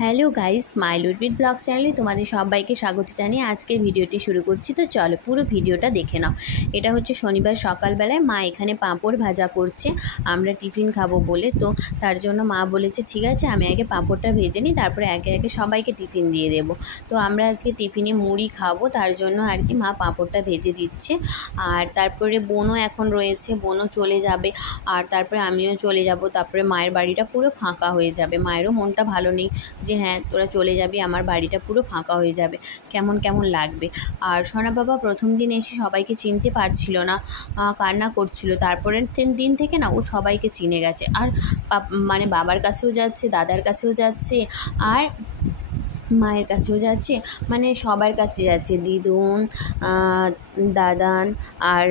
Hello guys, মাই লুটবিট blog চ্যানেলে তোমাদের সবাইকে স্বাগত জানিয়ে আজকের ভিডিওটি শুরু করছি। তো চলো পুরো ভিডিওটা দেখে নাও। এটা হচ্ছে শনিবার সকালবেলায় মা এখানে পাঁপড় ভাজা করছে, আমরা টিফিন খাবো বলে। তো তার জন্য মা বলেছে ঠিক আছে আমি আগে পাঁপড়টা ভেজে নিই, তারপরে একে একে সবাইকে টিফিন দিয়ে দেবো। তো আমরা আজকে টিফিনে মুড়ি খাবো, তার জন্য আর কি মা পাঁপড়টা ভেজে দিচ্ছে। আর তারপরে বোনও এখন রয়েছে, বোনও চলে যাবে, আর তারপরে আমিও চলে যাব। তারপরে মায়ের বাড়িটা পুরো ফাঁকা হয়ে যাবে, মায়েরও মনটা ভালো নেই যে হ্যাঁ তোরা চলে যাবি, আমার বাড়িটা পুরো ফাঁকা হয়ে যাবে, কেমন কেমন লাগবে। আর সোনা বাবা প্রথম দিন এসে সবাইকে চিনতে পারছিল না, কান্না করছিল। তারপরের দিন থেকে না ও সবাইকে চিনে গেছে, আর মানে বাবার কাছেও যাচ্ছে, দাদার কাছেও যাচ্ছে, আর মায়ের কাছেও যাচ্ছে, মানে সবার কাছে যাচ্ছে, দিদুন, দাদান আর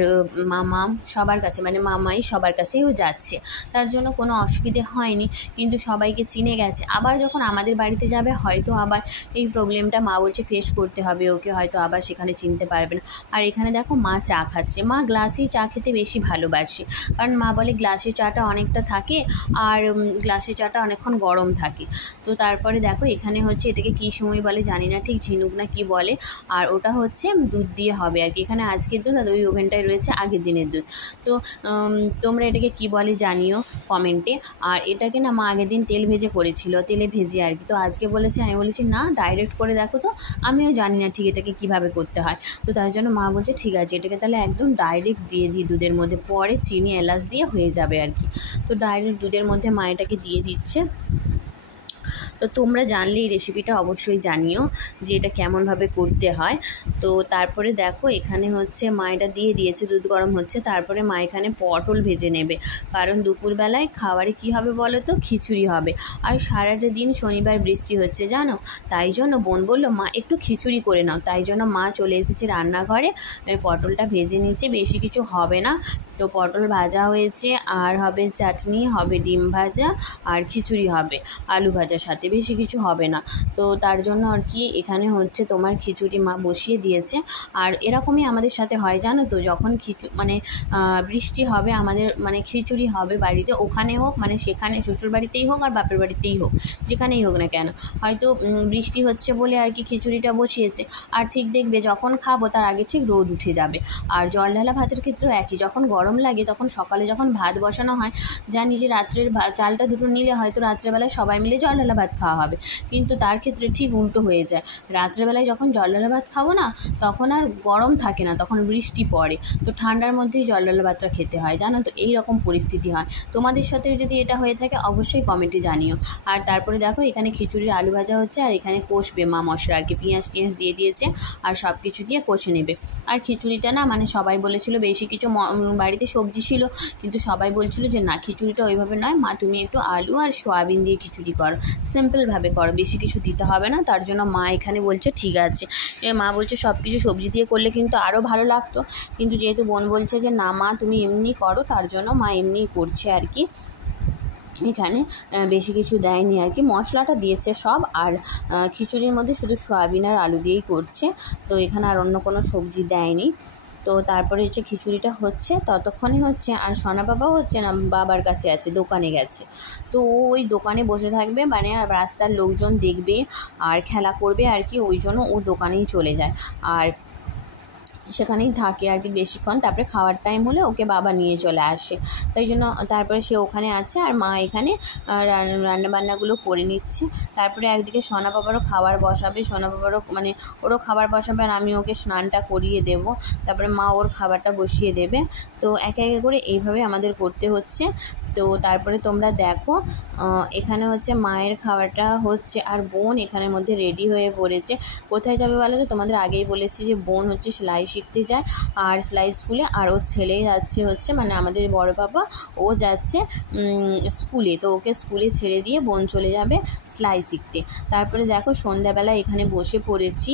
মামাম সবার কাছে, মানে মামাই সবার কাছেও যাচ্ছে। তার জন্য কোনো অসুবিধে হয়নি, কিন্তু সবাইকে চিনে গেছে। আবার যখন আমাদের বাড়িতে যাবে হয়তো আবার এই প্রবলেমটা মা বলছে ফেস করতে হবে ওকে, হয়তো আবার সেখানে চিনতে পারবে না। আর এখানে দেখো মা চা খাচ্ছে, মা গ্লাসেই চা খেতে বেশি ভালোবাসে, কারণ মা বলে গ্লাসের চাটা অনেকটা থাকে আর গ্লাসের চাটা অনেকক্ষণ গরম থাকে। তো তারপরে দেখো এখানে হচ্ছে এটাকে কী সময় বলে জানি না, ঠিক ঝিনুক না কি বলে, আর ওটা হচ্ছে দুধ দিয়ে হবে আর কি। এখানে আজকের দুধ আর ওই ওভেনটায় রয়েছে আগের দিনের দুধ। তো তোমরা এটাকে কি বলে জানিও কমেন্টে। আর এটাকে না মা আগের দিন তেল ভেজে করেছিল, তেলে ভেজে আর কি। তো আজকে বলেছে, আমি বলেছি না ডাইরেক্ট করে দেখো, তো আমিও জানি না ঠিক এটাকে কীভাবে করতে হয়। তো তার জন্য মা বলছে ঠিক আছে এটাকে তাহলে একদম ডাইরেক্ট দিয়ে দিই দুধের মধ্যে, পরে চিনি এলাচ দিয়ে হয়ে যাবে আর কি। তো ডাইরেক্ট দুধের মধ্যে মা এটাকে দিয়ে দিচ্ছে। তো তোমরা জানলে এই রেসিপিটা অবশ্যই জানিও যে এটা কেমনভাবে করতে হয়। তো তারপরে দেখো এখানে হচ্ছে মা এটা দিয়ে দিয়েছে, দুধ গরম হচ্ছে। তারপরে মা এখানে পটল ভেজে নেবে, কারণ দুপুরবেলায় খাবারে কি হবে বলো তো, খিচুড়ি হবে। আর সারাটা দিন শনিবার বৃষ্টি হচ্ছে জানো, তাই জন্য বোন বললো মা একটু খিচুড়ি করে নাও। তাই জন্য মা চলে এসেছে রান্নাঘরে, পটলটা ভেজে নিচ্ছে, বেশি কিছু হবে না। তো পটল ভাজা হয়েছে, আর হবে চাটনি, হবে ডিম ভাজা, আর খিচুড়ি হবে আলু ভাজার সাথে, বেশি কিছু হবে না। তো তার জন্য আর কি এখানে হচ্ছে তোমার খিচুড়ি মা বসিয়ে দিয়েছে। আর এরকমই আমাদের সাথে হয় জানো তো, যখন মানে বৃষ্টি হবে আমাদের মানে খিচুড়ি হবে বাড়িতে, ওখানে হোক মানে সেখানে শ্বশুর বাড়িতেই হোক আর বাপের বাড়িতেই হোক, যেখানেই হোক না কেন, হয়তো বৃষ্টি হচ্ছে বলে আর কি খিচুড়িটা বসিয়েছে। আর ঠিক দেখবে যখন খাবো তার আগে ঠিক রোদ উঠে যাবে। আর জল ঢালা ভাতের ক্ষেত্রেও একই, যখন গরম লাগে তখন সকালে যখন ভাত বসানো হয়, জানি যে রাত্রের চালটা দুটো নিলে হয়তো রাত্রেবেলায় সবাই মিলে জল ঢালা ভাত খাওয়া হবে, কিন্তু তার ক্ষেত্রে ঠিক উল্টো হয়ে যায়। রাত্রেবেলায় যখন জল ঢালা ভাত খাবো না, তখন আর গরম থাকে না, তখন বৃষ্টি পড়ে, তো ঠান্ডার মধ্যেই জল ঢালা ভাতটা খেতে হয় জানো তো, এই রকম পরিস্থিতি হয়। তোমাদের সাথে যদি এটা হয়ে থাকে অবশ্যই কমেন্টে জানিও। আর তারপরে দেখো এখানে খিচুড়ির আলু ভাজা হচ্ছে, আর এখানে কষবে মা মশলা আর কি, পেঁয়াজ টিয়াজ দিয়ে দিয়েছে, আর সব কিছু দিয়ে কষে নেবে। আর খিচুড়িটা না মানে সবাই বলেছিল বেশি কিছু, বাড়িতে সবজি ছিল কিন্তু সবাই বলছিল যে না খিচুড়িটা ওইভাবে নয় মা, তুমি একটু আলু আর সয়াবিন দিয়ে খিচুড়ি করো, সিম্পলভাবে করো, বেশি কিছু দিতে হবে না। তার জন্য মা এখানে বলছে ঠিক আছে। মা বলছে সব কিছু সবজি দিয়ে করলে কিন্তু আরও ভালো লাগতো, কিন্তু যেহেতু বোন বলছে যে না মা তুমি এমনি করো, তার জন্য মা এমনিই করছে আর কি। এখানে বেশি কিছু দেয়নি আর কি, মশলাটা দিয়েছে সব, আর খিচুড়ির মধ্যে শুধু সয়াবিন আর আলু দিয়েই করছে। তো এখানে আর অন্য কোনো সবজি দেয়নি। তো তারপরে হচ্ছে খিচুড়িটা হচ্ছে, ততক্ষণে হচ্ছে, আর সোনা বাবাও হচ্ছে না বাবার কাছে আছে, দোকানে গেছে। তো ও ওই দোকানে বসে থাকবে, মানে রাস্তার লোকজন দেখবে আর খেলা করবে আর কি, ওই জন্য ও দোকানেই চলে যায় আর সেখানেই থাকে আর কি বেশিক্ষণ। তারপরে খাওয়ার টাইম হলে ওকে বাবা নিয়ে চলে আসে, তাই জন্য তারপরে সে ওখানে আছে, আর মা এখানে রান্নাবান্নাগুলো করে নিচ্ছে। তারপরে একদিকে সোনা বাবারও খাবার বসাবে, সোনা বাবারও মানে ওরও খাবার বসাবে, আর আমি ওকে স্নানটা করিয়ে দেব, তারপরে মা ওর খাবারটা বসিয়ে দেবে। তো একে একে করে এইভাবে আমাদের করতে হচ্ছে। তো তারপরে তোমরা দেখো এখানে হচ্ছে মায়ের খাওয়াটা হচ্ছে, আর বোন এখানের মধ্যে রেডি হয়ে পড়েছে। কোথায় যাবে বলো তো, তোমাদের আগেই বলেছি যে বোন হচ্ছে সেলাই শিখতে যায়, আর সেলাই স্কুলে, আর ওর ছেলে যাচ্ছে হচ্ছে মানে আমাদের বড় বাবা, ও যাচ্ছে স্কুলে। তো ওকে স্কুলে ছেড়ে দিয়ে বোন চলে যাবে সেলাই শিখতে। তারপরে দেখো সন্ধ্যাবেলা এখানে বসে পড়েছি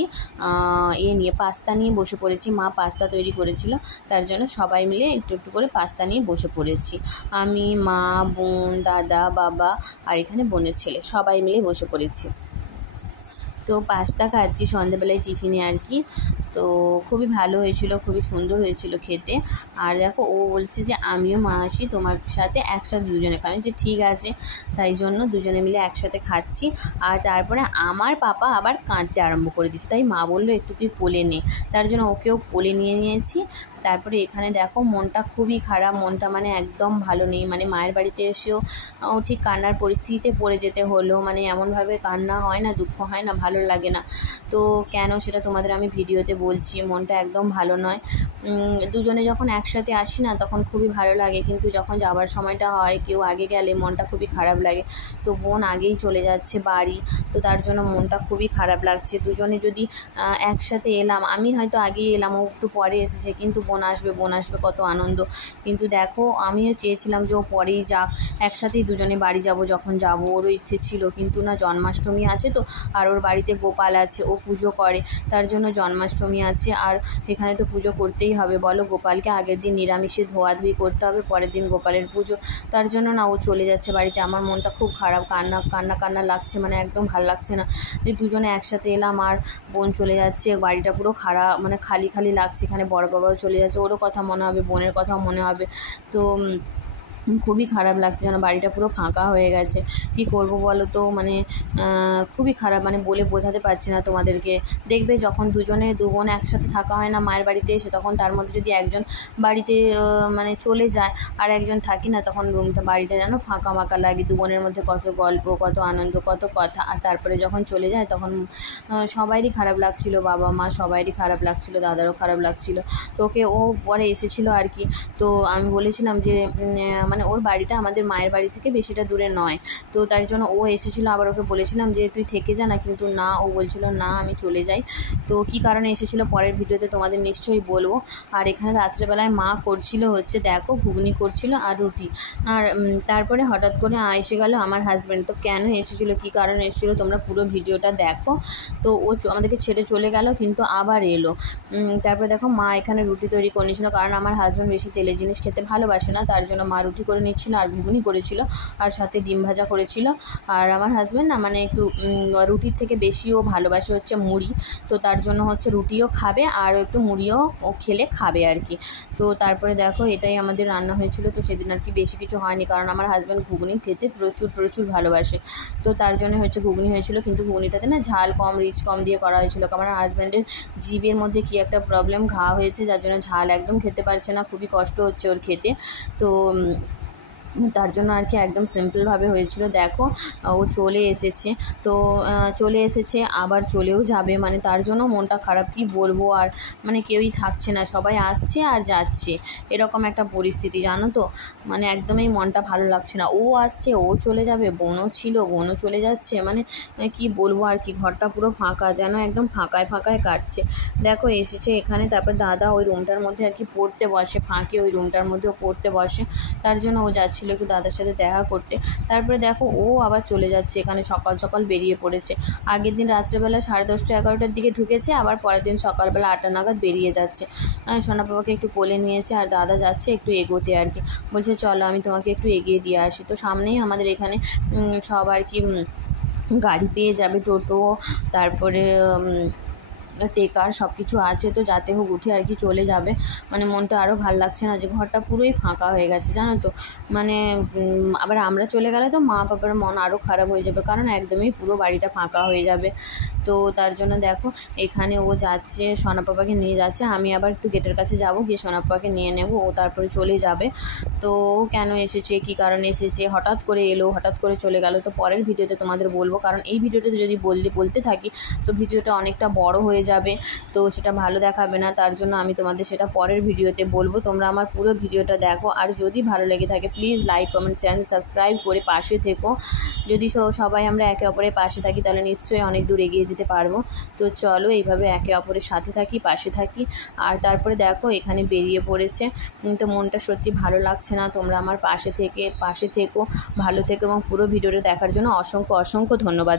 নিয়ে পাস্তা নিয়ে বসে পড়েছি, মা পাস্তা তৈরি করেছিল, তার জন্য সবাই মিলে একটু একটু করে পাস্তা নিয়ে বসে পড়েছি। আমি, মা, বোন, দাদা, বাবা, আর এখানে বোনের ছেলে সবাই মিলে বসে পড়েছি। তো পাস্তা খাচ্ছি সন্ধ্যাবেলায় টিফিনে আর কি। তো খুবই ভালো হয়েছিল, খুবই সুন্দর হয়েছিল খেতে। আর দেখো ও বলছে যে আমিও মা আসি তোমার সাথে একসাথে দুজনে খাই, যে ঠিক আছে। তাই জন্য দুজনে মিলে একসাথে খাচ্ছি। আর তারপরে আমার পাপা আবার কাঁদতে আরম্ভ করে দিচ্ছে, তাই মা বললো একটু তুই কোলে নে, তার জন্য ওকেও কোলে নিয়ে নিয়েছি। তারপরে এখানে দেখো মনটা খুবই খারাপ, মনটা মানে একদম ভালো নেই। মানে মায়ের বাড়িতে এসেও ঠিক কান্নার পরিস্থিতিতে পড়ে যেতে হলো। মানে এমনভাবে কান্না হয় না, দুঃখ হয় না, ভালো লাগে না। তো কেন সেটা তোমাদের আমি ভিডিওতে বলছি, মনটা একদম ভালো নয়। দুজনে যখন একসাথে আসি না তখন খুবই ভালো লাগে, কিন্তু যখন যাওয়ার সময়টা হয় কেউ আগে গেলে মনটা খুবই খারাপ লাগে। তো বোন আগেই চলে যাচ্ছে বাড়ি, তো তার জন্য মনটা খুবই খারাপ লাগছে। দুজনে যদি একসাথে এলাম, আমি হয়তো আগেই এলাম, ও একটু পরে এসেছে, কিন্তু বোন আসবে কত আনন্দ। কিন্তু দেখো আমিও চেয়েছিলাম যে ও পরেই যাক, একসাথেই দুজনে বাড়ি যাব, যখন যাব ওরও ইচ্ছে ছিল। কিন্তু না, জন্মাষ্টমী আছে তো, আর ওর বাড়িতে গোপাল আছে, ও পুজো করে, তার জন্য জন্মাষ্টমী আছে, আর এখানে তো পুজো করতেই হবে বলো। গোপালকে আগের দিন নিরামিষে ধোয়াধুয়ি করতে হবে, পরের দিন গোপালের পুজো, তার জন্য না ও চলে যাচ্ছে বাড়িতে। আমার মনটা খুব খারাপ, কান্না লাগছে, মানে একদম ভালো লাগছে না যে দুজনে একসাথে এলাম আর বোন চলে যাচ্ছে। বাড়িটা পুরো খারাপ, মানে খালি খালি লাগছে। এখানে বড় বাবাও চলে যাচ্ছে, ওরও কথা মনে হবে, বোনের কথাও মনে হবে। তো খুবই খারাপ লাগছে, যেন বাড়িটা পুরো ফাঁকা হয়ে গেছে। কী করব বলো তো, মানে খুবই খারাপ, মানে বলে বোঝাতে পারছি না তোমাদেরকে। দেখবে যখন দু বোন একসাথে থাকা হয় না মায়ের বাড়িতে এসে, তখন তার মধ্যে যদি একজন বাড়িতে মানে চলে যায় আর একজন থাকি না, তখন বাড়িটা যেন ফাঁকা ফাঁকা লাগে। দু বোনের মধ্যে কত গল্প, কত আনন্দ, কত কথা। আর তারপরে যখন চলে যায় তখন সবারই খারাপ লাগছিল, বাবা মা সবারই খারাপ লাগছিল, দাদারও খারাপ লাগছিল। তো ওকে ও পরে এসেছিলো আর কি। তো আমি বলেছিলাম যে মানে ওর বাড়িটা আমাদের মায়ের বাড়ি থেকে বেশিটা দূরে নয়, তো তার জন্য ও এসেছিলো। আবার ওকে বলেছিলাম যে তুই থেকে যা না, কিন্তু না, ও বলছিল না আমি চলে যাই। তো কী কারণে এসেছিলো পরের ভিডিওতে তোমাদের নিশ্চয়ই বলবো। আর এখানে রাত্রেবেলায় মা করছিল হচ্ছে দেখো ঘুগনি করছিল আর রুটি। আর তারপরে হঠাৎ করে এসে গেল আমার হাজব্যান্ড। তো কেন এসেছিলো, কী কারণে এসেছিলো, তোমরা পুরো ভিডিওটা দেখো। তো ও আমাদেরকে ছেড়ে চলে গেল, কিন্তু আবার এলো। তারপরে দেখো মা এখানে রুটি তৈরি করে নিয়েছিল, কারণ আমার হাজব্যান্ড বেশি তেলের জিনিস খেতে ভালোবাসে না, তার জন্য মা রুটি করে নিচ্ছিল আর ঘুগনি করেছিল, আর সাথে ডিম ভাজা করেছিল। আর আমার হাজব্যান্ড না মানে একটু রুটির থেকে বেশিও ভালোবাসে হচ্ছে মুড়ি, তো তার জন্য হচ্ছে রুটিও খাবে আর একটু মুড়িও ও খেলে খাবে আর কি। তো তারপরে দেখো এটাই আমাদের রান্না হয়েছিল। তো সেদিন আর কি বেশি কিছু হয়নি, কারণ আমার হাজব্যান্ড ঘুগনি খেতে প্রচুর ভালোবাসে, তো তার জন্য হচ্ছে ঘুগনি হয়েছিল। কিন্তু ঘুগনিটাতে না ঝাল কম, রিচ কম দিয়ে করা হয়েছিল, কারণ আমার হাজব্যান্ডের জিভের মধ্যে কি একটা প্রবলেম, ঘা হয়েছে, যার জন্য ঝাল একদম খেতে পারছে না, খুবই কষ্ট হচ্ছে ওর খেতে। তো তার জন্য আর কি একদম সিম্পলভাবে হয়েছিল। দেখো ও চলে এসেছে, তো চলে এসেছে আবার চলেও যাবে, মানে তার জন্য মনটা খারাপ, কি বলবো। আর মানে কেউই থাকছে না, সবাই আসছে আর যাচ্ছে, এরকম একটা পরিস্থিতি জানো তো। মানে একদমই মনটা ভালো লাগছে না, ও আসছে ও চলে যাবে, বোনও ছিল বোনও চলে যাচ্ছে, মানে কি বলবো আর কি। ঘরটা পুরো ফাঁকা, যেন একদম ফাঁকায় কাটছে। দেখো এসেছে এখানে, তারপর দাদা ওই রুমটার মধ্যে আর কি পড়তে বসে, ফাঁকে ওই রুমটার মধ্যেও পড়তে বসে, তার জন্য ও যাচ্ছিল একটু দাদার সাথে দেখা করতে। তারপরে দেখো ও আবার চলে যাচ্ছে, এখানে সকাল সকাল বেরিয়ে পড়েছে। আগের দিন রাত্রেবেলা 10:30 11টার দিকে ঢুকেছে, আবার পরের দিন সকালবেলা 8টা নাগাদ বেরিয়ে যাচ্ছে। সোনা বাবাকে একটু কোলে নিয়েছে, আর দাদা যাচ্ছে একটু এগোতে আর কি, বলছে চলো আমি তোমাকে একটু এগিয়ে দিয়ে আসি। তো সামনেই আমাদের এখানে সব আর কি গাড়ি পেয়ে যাবে, টোটো, তারপরে টেকার সব কিছু আছে, তো যাতে হোক উঠে আর কি চলে যাবে। মানে মনটা আরও ভালো লাগছে না, যে ঘরটা পুরোই ফাঁকা হয়ে গেছে জানো তো। মানে আবার আমরা চলে গেলে তো মা বাবার মন আরও খারাপ হয়ে যাবে, কারণ একদমই পুরো বাড়িটা ফাঁকা হয়ে যাবে। তো তার জন্য দেখো এখানে ও যাচ্ছে, সোনা পাপাকে নিয়ে যাচ্ছে। আমি আবার একটু গেটের কাছে যাব, গিয়ে সোনা পাপাকে নিয়ে নেব, ও তারপরে চলে যাবে। তো কেন এসেছে, কী কারণে এসেছে, হঠাৎ করে এলো, হঠাৎ করে চলে গেল, তো পরের ভিডিওতে তোমাদের বলবো। কারণ এই ভিডিওটাতে যদি বলতে থাকি তো ভিডিওটা অনেকটা বড় হয়ে যাবে, তো সেটা ভালো দেখাবে না, তার জন্য আমি তোমাদের সেটা পরের ভিডিওতে বলবো। তোমরা আমার পুরো ভিডিওটা দেখো, আর যদি ভালো লেগে থাকে please like comment channel subscribe করে পাশে থেকো। যদি সবাই আমরা একে অপরের পাশে থাকি তাহলে নিশ্চয়ই অনেক দূর এগিয়ে যেতে পারবো। তো চলো এইভাবে একে অপরের সাথে থাকি, পাশে থাকি। আর তারপরে দেখো এখানে বেরিয়ে পড়েছে, তো মনটা সত্যি ভালো লাগছে না। তোমরা আমার পাশে থেকো, ভালো থেকো, এবং পুরো ভিডিওটা দেখার জন্য অসংখ্য ধন্যবাদ।